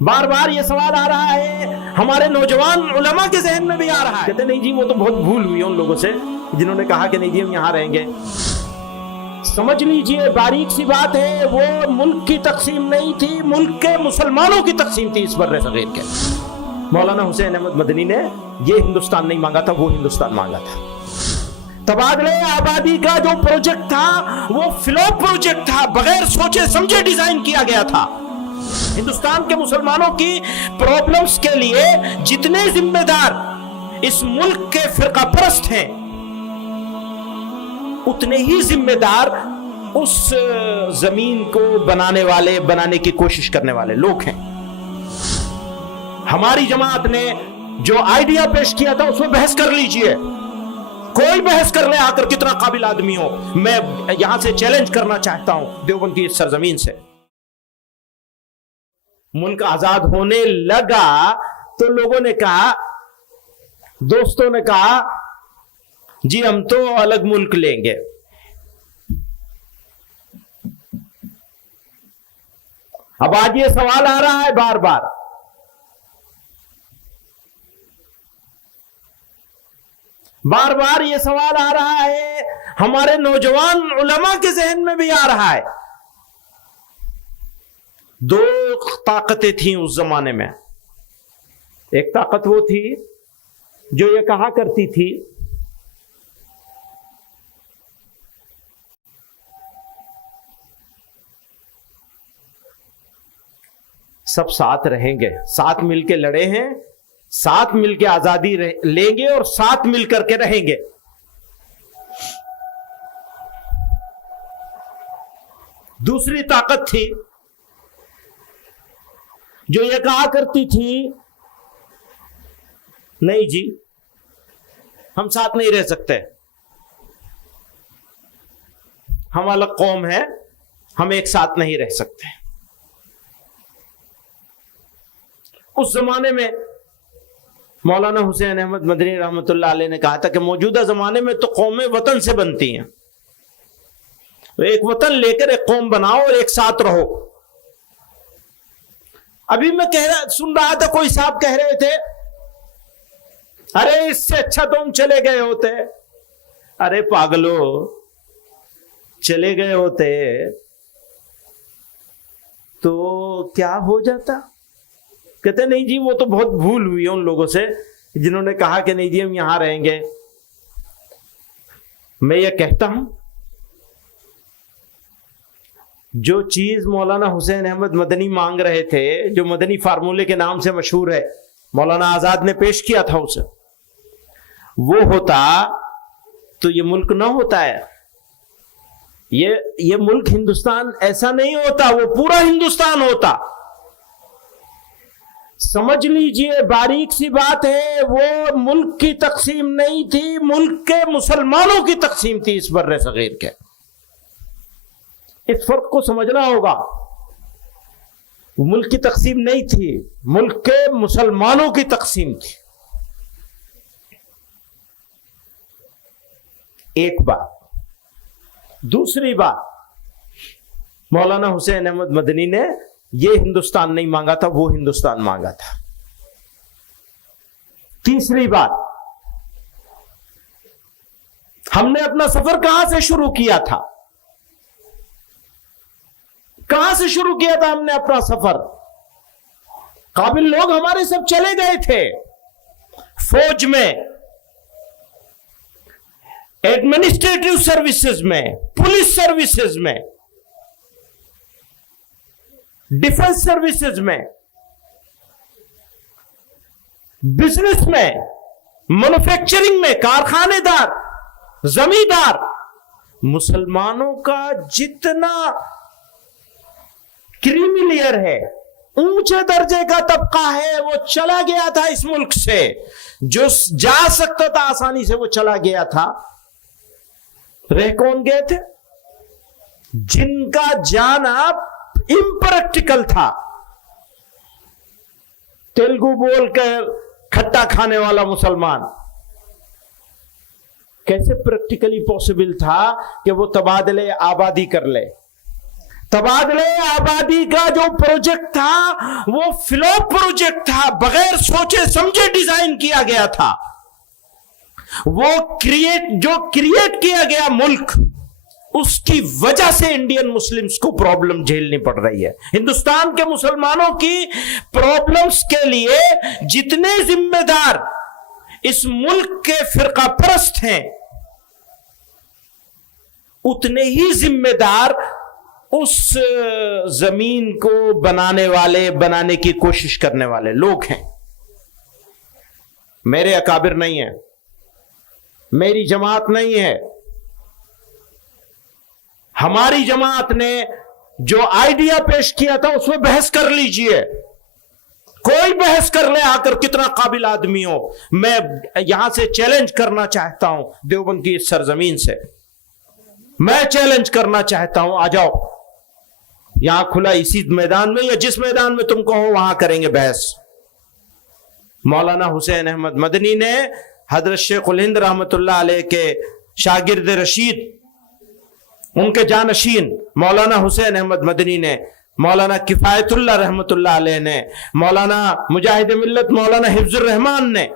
بار بار یہ سوال آ رہا ہے، ہمارے نوجوان علماء کے ذہن میں بھی آ رہا ہے، کہتے نہیں جی وہ تو بہت بھول ہوئی ان لوگوں سے جنہوں نے کہا کہ نہیں جی ہم یہاں رہیں گے۔ سمجھ لیجئے باریک سی بات ہے، وہ ملک کی تقسیم نہیں تھی، ملک کے مسلمانوں کی تقسیم تھی اس بر صغیر کے۔ مولانا حسین احمد مدنی نے یہ ہندوستان نہیں مانگا تھا، وہ ہندوستان مانگا تھا۔ تبادلے آبادی کا جو پروجیکٹ تھا وہ فلوپ پروجیکٹ تھا، بغیر سوچے سمجھے ڈیزائن کیا گیا تھا۔ ہندوستان کے مسلمانوں کی پرابلمز کے لیے جتنے ذمہ دار اس ملک کے فرقہ پرست ہیں، اتنے ہی ذمہ دار اس زمین کو بنانے کی کوشش کرنے والے لوگ ہیں۔ ہماری جماعت نے جو آئیڈیا پیش کیا تھا اس میں بحث کر لیجئے، کوئی بحث کر لے آ کر کتنا قابل آدمی ہو۔ میں یہاں سے چیلنج کرنا چاہتا ہوں دیوبند کی اس سرزمین سے۔ ملک آزاد ہونے لگا تو لوگوں نے کہا، دوستوں نے کہا جی ہم تو الگ ملک لیں گے۔ اب آج یہ سوال آ رہا ہے بار بار، بار بار یہ سوال آ رہا ہے، ہمارے نوجوان علماء کے ذہن میں بھی آ رہا ہے۔ دو طاقتیں تھیں اس زمانے میں، ایک طاقت وہ تھی جو یہ کہا کرتی تھی سب ساتھ رہیں گے، ساتھ مل کے لڑے ہیں، ساتھ مل کے آزادی لیں گے اور ساتھ مل کر کے رہیں گے۔ دوسری طاقت تھی جو یہ کہا کرتی تھی نہیں جی ہم ساتھ نہیں رہ سکتے، ہم الگ قوم ہیں، ہم ایک ساتھ نہیں رہ سکتے۔ اس زمانے میں مولانا حسین احمد مدنی رحمۃ اللہ علیہ نے کہا تھا کہ موجودہ زمانے میں تو قومیں وطن سے بنتی ہیں، ایک وطن لے کر ایک قوم بناؤ اور ایک ساتھ رہو۔ ابھی میں سن رہا تھا کوئی صاحب کہہ رہے تھے ارے اس سے اچھا تو ہم چلے گئے ہوتے۔ ارے پاگلو، چلے گئے ہوتے تو کیا ہو جاتا؟ کہتے نہیں جی وہ تو بہت بھول ہوئی ان لوگوں سے جنہوں نے کہا کہ نہیں جی ہم یہاں رہیں گے۔ میں یہ کہتا ہوں جو چیز مولانا حسین احمد مدنی مانگ رہے تھے، جو مدنی فارمولے کے نام سے مشہور ہے، مولانا آزاد نے پیش کیا تھا اسے، وہ ہوتا تو یہ ملک نہ ہوتا ہے، یہ ملک ہندوستان ایسا نہیں ہوتا، وہ پورا ہندوستان ہوتا۔ سمجھ لیجئے باریک سی بات ہے، وہ ملک کی تقسیم نہیں تھی، ملک کے مسلمانوں کی تقسیم تھی اس بر صغیر کے۔ اس فرق کو سمجھنا ہوگا، ملک کی تقسیم نہیں تھی، ملک کے مسلمانوں کی تقسیم تھی۔ ایک بات۔ دوسری بات، مولانا حسین احمد مدنی نے یہ ہندوستان نہیں مانگا تھا، وہ ہندوستان مانگا تھا۔ تیسری بات، ہم نے اپنا سفر کہاں سے شروع کیا تھا؟ کہاں سے شروع کیا تھا ہم نے اپنا سفر؟ قابل لوگ ہمارے سب چلے گئے تھے، فوج میں، ایڈمنسٹریٹو سروسز میں، پولیس سروسز میں، ڈیفنس سروسز میں، بزنس میں، مینوفیکچرنگ میں، کارخانے دار، زمیندار، مسلمانوں کا جتنا کریمی لیئر ہے، اونچے درجے کا طبقہ ہے، وہ چلا گیا تھا اس ملک سے۔ جو جا سکتا تھا آسانی سے وہ چلا گیا تھا۔ رہ کون گئے تھے؟ جن کا جانا امپریکٹیکل تھا، تیلگو بول کر کھٹا کھانے والا مسلمان، کیسے پریکٹیکلی پاسبل تھا کہ وہ تبادلے آبادی کر لے؟ تبادلے آبادی کا جو پروجیکٹ تھا وہ فلوپ پروجیکٹ تھا، بغیر سوچے سمجھے ڈیزائن کیا گیا تھا. وہ جو کریٹ کیا گیا ملک، اس کی وجہ سے انڈین مسلمز کو پرابلم جھیلنی پڑ رہی ہے. ہندوستان کے مسلمانوں کی پرابلمز کے لیے جتنے ذمہ دار اس ملک کے فرقہ پرست ہیں، اتنے ہی ذمہ دار اس زمین کو بنانے کی کوشش کرنے والے لوگ ہیں. میرے اکابر نہیں ہیں، میری جماعت نہیں ہے. ہماری جماعت نے جو آئیڈیا پیش کیا تھا اس میں بحث کر لیجئے، کوئی بحث کر لے آ کر، کتنا قابل آدمی ہو. میں یہاں سے چیلنج کرنا چاہتا ہوں، دیوبند کی اس سرزمین سے میں چیلنج کرنا چاہتا ہوں، آ جاؤ یہاں کھلا اسی میدان میں، یا جس میدان میں تم کہو وہاں کریں گے بحث. مولانا حسین احمد مدنی نے حضرت شیخ الہند رحمت اللہ علیہ کے شاگرد رشید، ان کے جانشین مولانا حسین احمد مدنی نے، مولانا کفایت اللہ رحمت اللہ علیہ نے، مولانا مجاہد ملت مولانا حفظ الرحمان نے،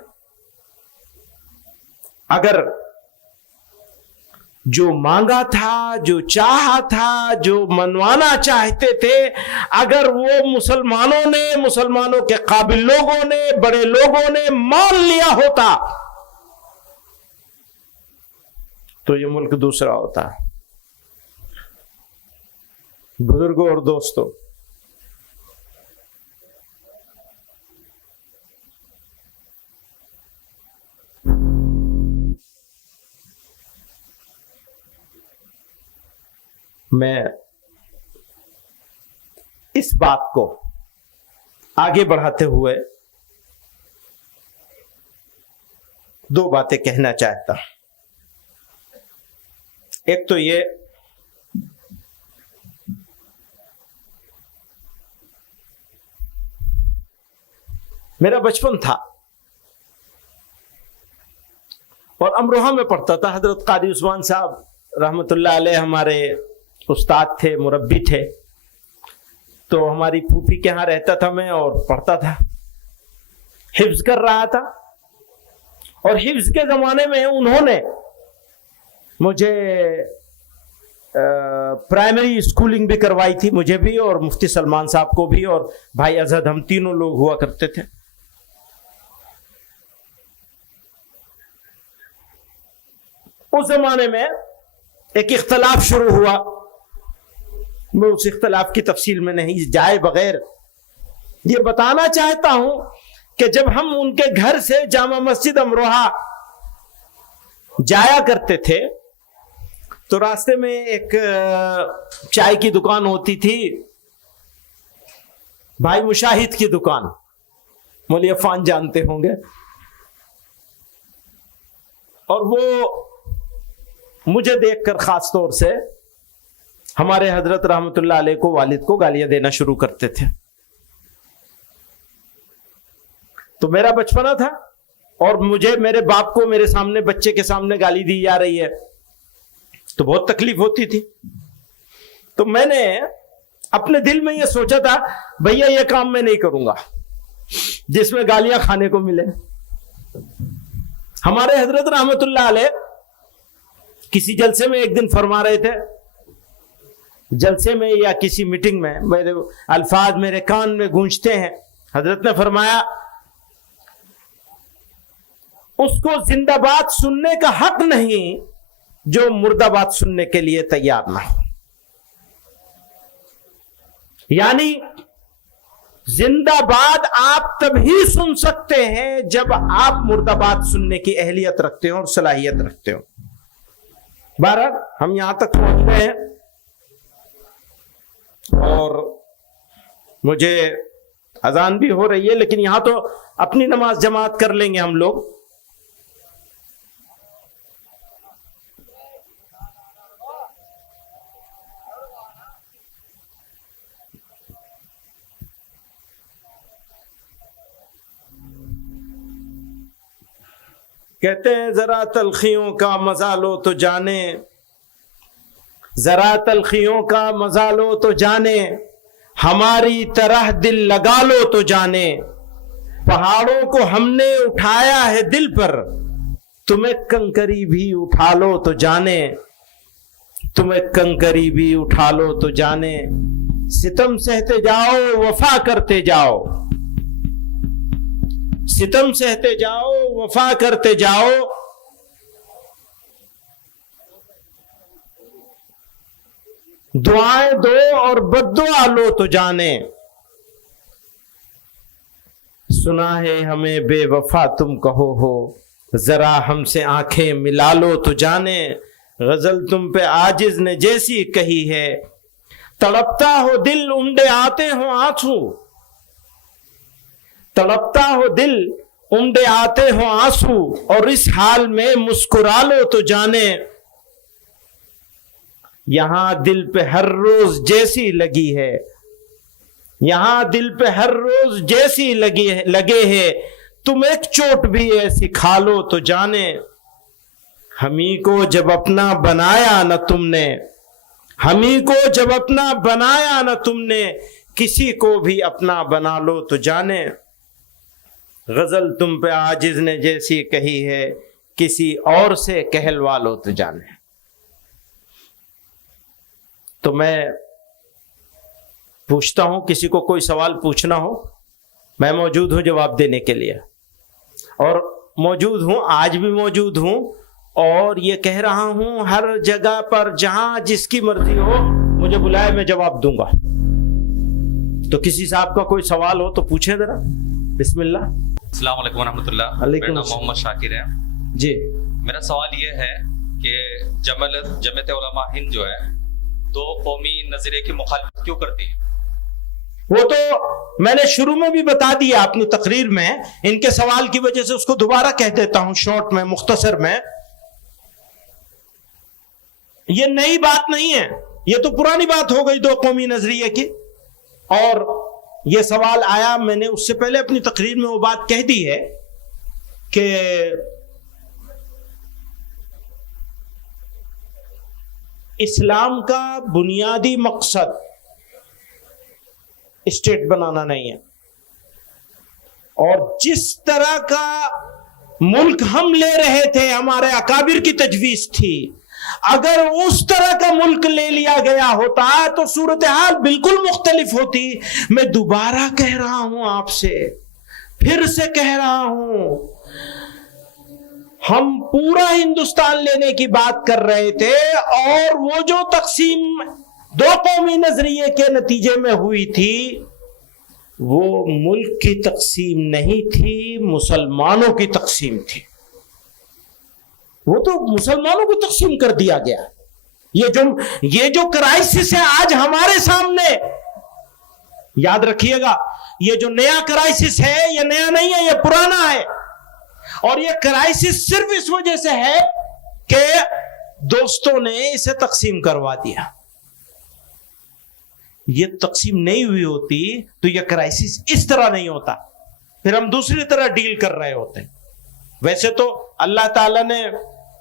اگر جو مانگا تھا، جو چاہا تھا، جو منوانا چاہتے تھے، اگر وہ مسلمانوں کے قابل لوگوں نے، بڑے لوگوں نے مان لیا ہوتا تو یہ ملک دوسرا ہوتا. بزرگوں اور دوستوں، میں اس بات کو آگے بڑھاتے ہوئے دو باتیں کہنا چاہتا ہوں. ایک تو یہ میرا بچپن تھا اور امروہہ میں پڑھتا تھا. حضرت قاری عثمان صاحب رحمت اللہ علیہ ہمارے استاد تھے، مربی تھے. تو ہماری پھوپھی کے ہاں رہتا تھا میں اور پڑھتا تھا، حفظ کر رہا تھا. اور حفظ کے زمانے میں انہوں نے مجھے پرائمری اسکولنگ بھی کروائی تھی، مجھے بھی اور مفتی سلمان صاحب کو بھی، اور بھائی ازہد، ہم تینوں لوگ ہوا کرتے تھے. اس زمانے میں ایک اختلاف شروع ہوا. میں اس اختلاف کی تفصیل میں نہیں جائے بغیر یہ بتانا چاہتا ہوں کہ جب ہم ان کے گھر سے جامع مسجد امروہہ جایا کرتے تھے تو راستے میں ایک چائے کی دکان ہوتی تھی، بھائی مشاہد کی دکان، مولوی عفان جانتے ہوں گے. اور وہ مجھے دیکھ کر خاص طور سے ہمارے حضرت رحمت اللہ علیہ کو، والد کو گالیاں دینا شروع کرتے تھے. تو میرا بچپنا تھا اور مجھے، میرے باپ کو میرے سامنے، بچے کے سامنے گالی دی جا رہی ہے تو بہت تکلیف ہوتی تھی. تو میں نے اپنے دل میں یہ سوچا تھا، بھیا یہ کام میں نہیں کروں گا جس میں گالیاں کھانے کو ملے. ہمارے حضرت رحمت اللہ علیہ کسی جلسے میں ایک دن فرما رہے تھے، جلسے میں یا کسی میٹنگ میں، میرے الفاظ میرے کان میں گونجتے ہیں. حضرت نے فرمایا، اس کو زندہ باد سننے کا حق نہیں جو مردہ باد سننے کے لیے تیار نہ ہو. یعنی زندہ باد آپ تبھی سن سکتے ہیں جب آپ مردہ باد سننے کی اہلیت رکھتے ہو اور صلاحیت رکھتے ہو. بہرحال ہم یہاں تک پہنچ گئے ہیں اور مجھے اذان بھی ہو رہی ہے، لیکن یہاں تو اپنی نماز جماعت کر لیں گے ہم لوگ. کہتے ہیں ذرا تلخیوں کا مزہ لو تو جانے، ذرا تلخیوں کا مزہ لو تو جانے، ہماری طرح دل لگا لو تو جانے، پہاڑوں کو ہم نے اٹھایا ہے دل پر، تمہیں کنکری بھی اٹھا لو تو جانے، تمہیں کنکری بھی اٹھا لو تو جانے، ستم سہتے جاؤ وفا کرتے جاؤ، ستم سہتے جاؤ وفا کرتے جاؤ، دعائیں دو اور بد دعا لو تو جانے، سنا ہے ہمیں بے وفا تم کہو ہو، ذرا ہم سے آنکھیں ملا لو تو جانے، غزل تم پہ عاجز نے جیسی کہی ہے، تڑپتا ہو دل امڈے آتے ہوں آنسو، تڑپتا ہو دل امڈے آتے ہوں آنسو، اور اس حال میں مسکرا لو تو جانے، یہاں دل پہ ہر روز جیسی لگی ہے، یہاں دل پہ ہر روز جیسی لگے ہے، تم ایک چوٹ بھی ایسی کھا لو تو جانے، ہمیں کو جب اپنا بنایا نہ تم نے، ہمیں کو جب اپنا بنایا نہ تم نے، کسی کو بھی اپنا بنا لو تو جانے، غزل تم پہ عاجز نے جیسی کہی ہے، کسی اور سے کہلوا لو تو جانے۔ تو میں پوچھتا ہوں، کسی کو کوئی سوال پوچھنا ہو، میں موجود ہوں جواب دینے کے لیے، اور موجود ہوں، آج بھی موجود ہوں، اور یہ کہہ رہا ہوں ہر جگہ پر جہاں جس کی مرضی ہو مجھے بلائے، میں جواب دوں گا۔ تو کسی صاحب کا کوئی سوال ہو تو پوچھیں ذرا، بسم اللہ۔ السلام علیکم ورحمۃ اللہ۔ علیکم میرا نام محمد شاکر ہے جی۔ میرا سوال یہ ہے کہ جمعیت علماء ہند جو ہے دو قومی نظریے کی مخالفت کیوں کرتی ہے؟ وہ تو میں نے شروع میں بھی بتا دیا اپنی تقریر میں، ان کے سوال کی وجہ سے اس کو دوبارہ کہہ دیتا ہوں شارٹ میں، مختصر میں۔ یہ نئی بات نہیں ہے، یہ تو پرانی بات ہو گئی دو قومی نظریے کی، اور یہ سوال آیا، میں نے اس سے پہلے اپنی تقریر میں وہ بات کہہ دی ہے کہ اسلام کا بنیادی مقصد اسٹیٹ بنانا نہیں ہے، اور جس طرح کا ملک ہم لے رہے تھے، ہمارے اکابر کی تجویز تھی، اگر اس طرح کا ملک لے لیا گیا ہوتا تو صورتحال بالکل مختلف ہوتی۔ میں دوبارہ کہہ رہا ہوں آپ سے، پھر سے کہہ رہا ہوں، ہم پورا ہندوستان لینے کی بات کر رہے تھے، اور وہ جو تقسیم دو قومی نظریے کے نتیجے میں ہوئی تھی وہ ملک کی تقسیم نہیں تھی، مسلمانوں کی تقسیم تھی۔ وہ تو مسلمانوں کو تقسیم کر دیا گیا۔ یہ جو کرائسس ہے آج ہمارے سامنے، یاد رکھیے گا، یہ جو نیا کرائسس ہے یہ نیا نہیں ہے، یہ پرانا ہے، اور یہ کرائسس صرف اس وجہ سے ہے کہ دوستوں نے اسے تقسیم کروا دیا۔ یہ تقسیم نہیں ہوئی ہوتی تو یہ کرائسس اس طرح نہیں ہوتا، پھر ہم دوسری طرح ڈیل کر رہے ہوتے۔ ویسے تو اللہ تعالیٰ نے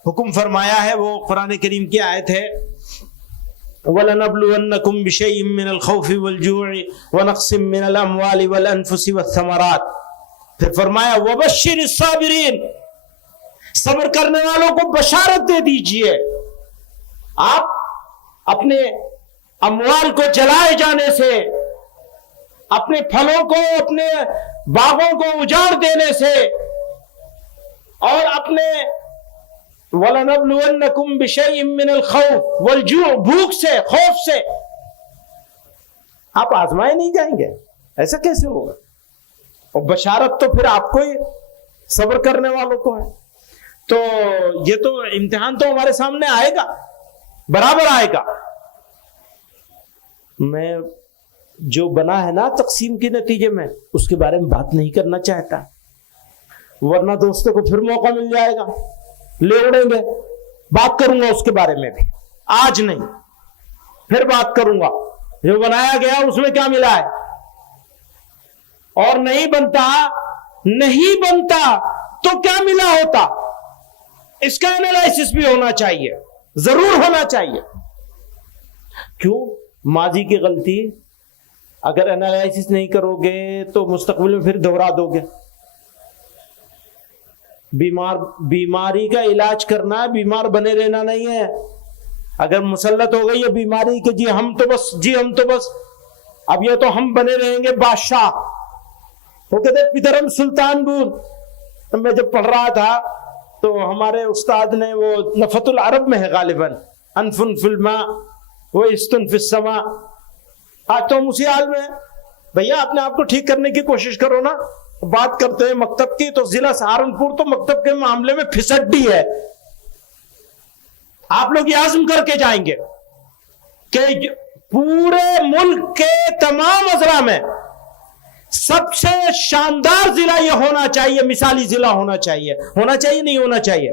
حکم فرمایا ہے، وہ قرآن کریم کی آیت ہے، وَلَنَبْلُوَنَّكُمْ بِشَيْءٍ مِّنَ الْخَوْفِ وَالْجُوعِ وَنَقْصٍ مِّنَ الْأَمْوَالِ وَالْأَنفُسِ وَالثَّمَرَاتِ، پھر فرمایا وَبَشِّرِ الصَّابِرِينَ، صبر کرنے والوں کو بشارت دے دیجئے۔ آپ اپنے اموال کو جلائے جانے سے، اپنے پھلوں کو، اپنے باغوں کو اجاڑ دینے سے، اور اپنے وَلَنَبْلُوَنَّكُمْ بِشَيْءٍ مِّنَ الْخَوْفِ وَالْجُوعِ، بھوک سے، خوف سے آپ آزمائے نہیں جائیں گے، ایسا کیسے ہوگا؟ اور بشارت تو پھر آپ کو ہی، صبر کرنے والوں کو ہے۔ تو یہ تو امتحان تو ہمارے سامنے آئے گا، برابر آئے گا۔ میں جو بنا ہے نا تقسیم کے نتیجے میں، اس کے بارے میں بات نہیں کرنا چاہتا، ورنہ دوستوں کو پھر موقع مل جائے گا، لے اڑیں گے۔ بات کروں گا اس کے بارے میں بھی، آج نہیں، پھر بات کروں گا جو بنایا گیا اس میں کیا ملا ہے، اور نہیں بنتا تو کیا ملا ہوتا، اس کا انالائسس بھی ہونا چاہیے، ضرور ہونا چاہیے۔ کیوں؟ ماضی کی غلطی اگر انالائسس نہیں کرو گے تو مستقبل میں پھر دہرا دو گے. بیماری کا علاج کرنا ہے، بیمار بنے رہنا نہیں ہے. اگر مسلط ہو گئی ہے بیماری کہ جی ہم تو بس اب یہ تو ہم بنے رہیں گے بادشاہ. وہ کہتے پدرم سلطان بود. میں جب پڑھ رہا تھا تو ہمارے استاد نے، وہ نفت العرب میں ہے غالباً، انفن فی الماء و استن فی السماء. آج تو ہم اسی حال میں ہیں. بھیا اپنے آپ کو ٹھیک کرنے کی کوشش کرو نا. بات کرتے ہیں مکتب کی تو ضلع سہارنپور تو مکتب کے معاملے میں پھسڈی ہے. آپ لوگ یہ عزم کر کے جائیں گے کہ پورے ملک کے تمام اضلاع میں سب سے شاندار ضلع یہ ہونا چاہیے، مثالی ضلع ہونا چاہیے. ہونا چاہیے نہیں ہونا چاہیے؟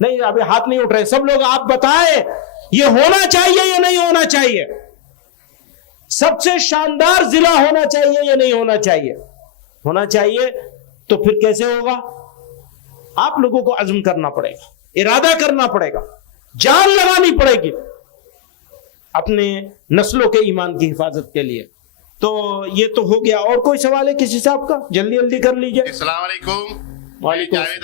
نہیں، ابھی ہاتھ نہیں اٹھ رہے سب لوگ. آپ بتائیں یہ ہونا چاہیے یا نہیں ہونا چاہیے؟ سب سے شاندار ضلع ہونا چاہیے یا نہیں ہونا چاہیے؟ ہونا چاہیے. تو پھر کیسے ہوگا؟ آپ لوگوں کو عزم کرنا پڑے گا، ارادہ کرنا پڑے گا، جان لگانی پڑے گی اپنے نسلوں کے ایمان کی حفاظت کے لیے. تو یہ تو ہو گیا. اور کوئی سوال ہے کسی صاحب کا؟ جلدی کر لیجئے. السلام علیکم. وعلیکم السلام.